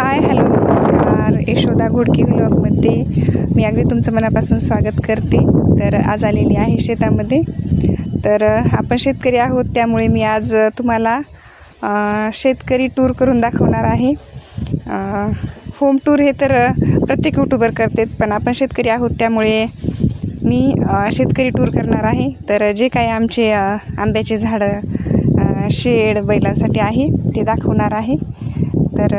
Hi hello नमस्कार, यशोदा घोडकी व्लॉगमध्ये मी अगदी तुमचं मनापासून स्वागत करते। तर आज आलेली आहे शेतामध्ये। तर आपण शेतकरी आहोत, त्यामुळे मी आज तुम्हाला शेतकरी टूर करून दाखवणार आहे। होम टूर हे तर प्रत्येक यूट्यूबर करतात, पण आपण शेतकरी आहोत त्यामुळे मी शेतकरी टूर करणार आहे। तर जे काही आमचे आंब्याचे झाडं शेड बैलांसाठी आहे ते दाखवणार आहे। तर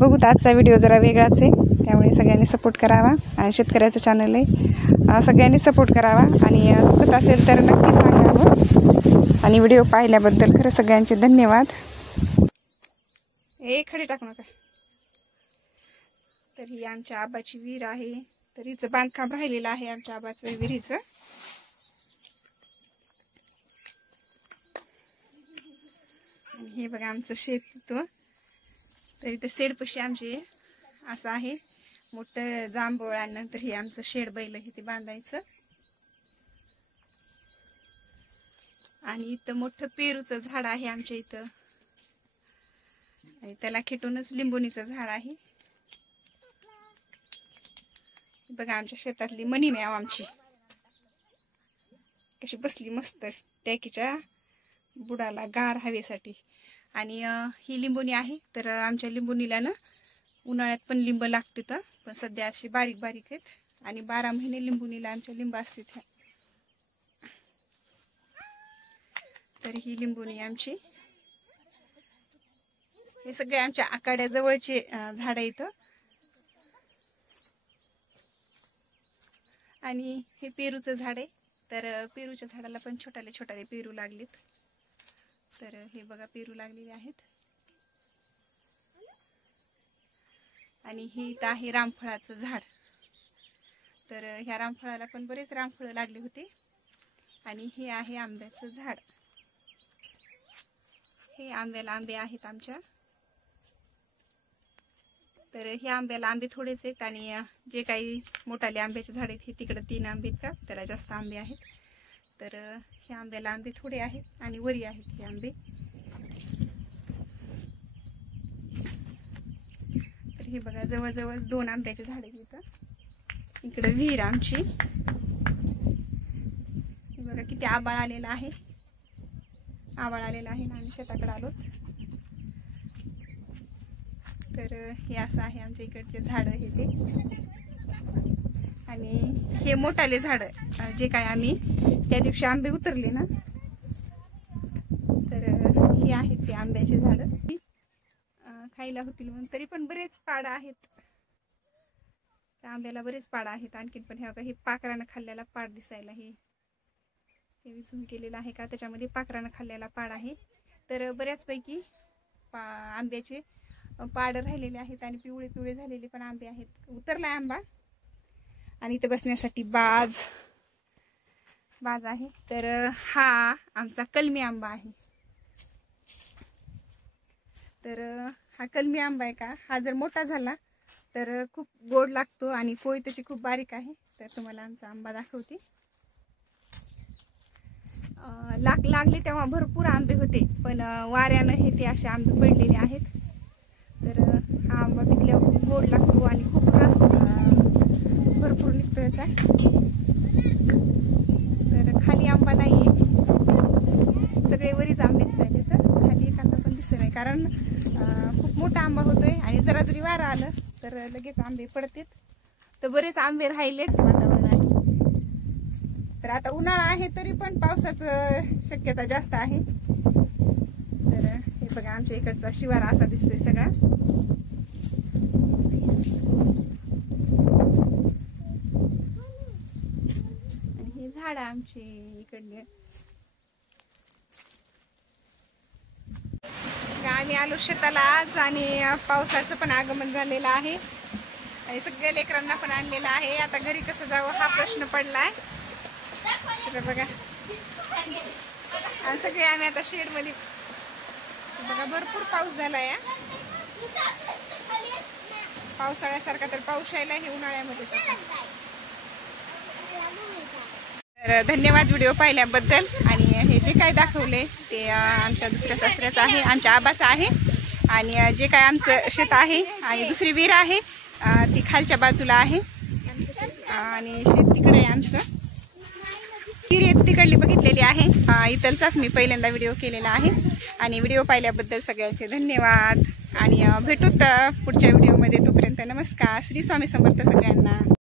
बघूत, आजचा व्हिडिओ जरा वेगळाच आहे, त्यामुळे सगळ्यांनी सपोर्ट करावा आणि शेतकऱ्याचं चॅनल आहे, सगळ्यांनी सपोर्ट करावा आणि चुकत असेल तर नक्की सांगावं। आणि व्हिडिओ पाहिल्याबद्दल खरं सगळ्यांचे धन्यवाद। हे खडे टाकू नका। तर ही आमच्या आबाची विहीर आहे, तर हिचं बांधकाम राहिलेलं आहे आमच्या आबाचं विहिरीचं। हे बघा आमचं शेत होतं, तर इथं शेडपाशी आमचे असं आहे मोठं जांभूळ, आणि नंतर हे आमचं शेड बैल हे ते बांधायचं। आणि इथं मोठं पेरूचं झाड आहे आमच्या इथं, आणि त्याला खेटूनच लिंबोणीचं झाड आहे। बघा आमच्या शेतातली मनी मॅव आमची कशी बसली मस्त टॅकीच्या बुडाला गार हवेसाठी। आणि ही लिंबोणी आहे, तर आमच्या लिंबोणीला ना उन्हाळ्यात पण लिंब लागते, पण सध्या अशी बारीक बारीक आहेत आणि 12 महिने लिंबोणीला आमच्या लिंब असतात। तर ही लिंबोणी आमची, हे सगळे आमच्या आकाड्याजवळचे झाड आहेत। आणि हे पेरूचं झाड आहे, तर पेरूच्या झाडाला पण छोटाले छोटाले पेरू लागलेत। तर हे बघा पेरू लागलेले आहेत। आणि हे इथं आहे रामफळाचं झाड, तर ह्या रामफळाला पण बरेच रामफळ लागले होते। आणि हे आहे आंब्याचं झाड, हे आंब्याला आंबे आहेत आमच्या। तर ह्या आंब्याला आंबे थोडेच आहेत, आणि जे काही मोठाले आंब्याचे झाड आहेत हे तिकडे 3 आंबे आहेत का, त्याला जास्त आंबे आहेत। तर ह्या आंब्याला आंबे थोडे आहेत आणि वरी आहेत हे आंबे। तर हे बघा जवळजवळ 2 आंब्याचे झाड आहेत इथं। इकडे विहीर आमची, हे बघा किती आबाळ आलेला आहे, आबाळ आलेला आहे ना, आम्ही शेताकडे आलो। तर हे असं आहे आमच्या इकडचे झाडं हे ते। आणि हे मोठाले झाड जे काय आम्ही त्या दिवशी आंबे उतरले ना, तर हे आहेत ते आंब्याचे झाड, खायला होतील म्हणून। तरी पण बरेच पाड आहेत त्या आंब्याला, बरेच पाड आहेत आणखीन पण। हे पाखरानं खाल्लेला पाड दिसायला, हे झूम केलेलं आहे का, त्याच्यामध्ये पाखरानं खाल्लेला पाड आहे। तर बऱ्याचपैकी आंब्याचे पाड राहिलेले आहेत आणि पिवळे पिवळे झालेले पण आंबे आहेत। उतरलाय आंबा। आणि इथे बसण्यासाठी बाज आहे। तर हा आमचा कलमी आंबा आहे। तर हा कलमी आंबा आहे का, हा जर मोठा झाला तर खूप गोड लागतो आणि कोय त्याची खूप बारीक आहे। तर तुम्हाला आमचा आंबा दाखवते। लागले तेव्हा भरपूर आंबे होते, पण वाऱ्यानं हे ते असे आंबे पडलेले आहेत। तर हा आंबा पिकल्यावर खूप गोड लागतो आणि खूप रस भरपूर निघतो याचा। तर खाली आंबा नाहीये, सगळे वरीच आंबे दिसायले, तर खाली एखादा पण दिसत नाही, कारण खूप मोठा आंबा होतोय आणि जरा जरी वारा आलं तर लगेच आंबे पडतात। तर बरेच आंबे राहिलेच वातावरण आहे। तर आता उन्हाळा आहे तरी पण पावसाचं शक्यता जास्त आहे। तर हे बघा आमच्या इकडचा शिवारा असा दिसतोय सगळा। आणि हे झाड आमचे इकडले। आम्ही आलो शेताला आज, आणि पावसाचं पण आगमन झालेलं आहे आणि सगळ्या लेकरांना पण आणलेलं आहे। आता घरी कसं जावं हा प्रश्न पडलाय। तर बघा आणि सगळे आम्ही आता शेड मध्ये, बघा भरपूर पाऊस झालाय। पावसाळ्यासारखा तर पाऊस यायला हे उन्हाळ्यामध्येच आता। तर धन्यवाद व्हिडिओ पाहिल्याबद्दल। आणि हे जे काही दाखवले ते आमच्या दुसऱ्या सासऱ्याचं आहे, आमच्या आबाचं आहे। आणि जे काय आमचं शेत आहे आणि दुसरी विहीर आहे ती खालच्या बाजूला आहे आणि शेत तिकडे आहे आमचं. विहीर एक तिकडली बघितलेली आहे. इथलचाच मी पहिल्यांदा व्हिडिओ केलेला आहे आणि व्हिडिओ पाहिल्याबद्दल सगळ्यांचे धन्यवाद आणि भेटूत पुढच्या व्हिडिओमध्ये. तोपर्यंत नमस्कार. श्री स्वामी समर्थ सगळ्यांना.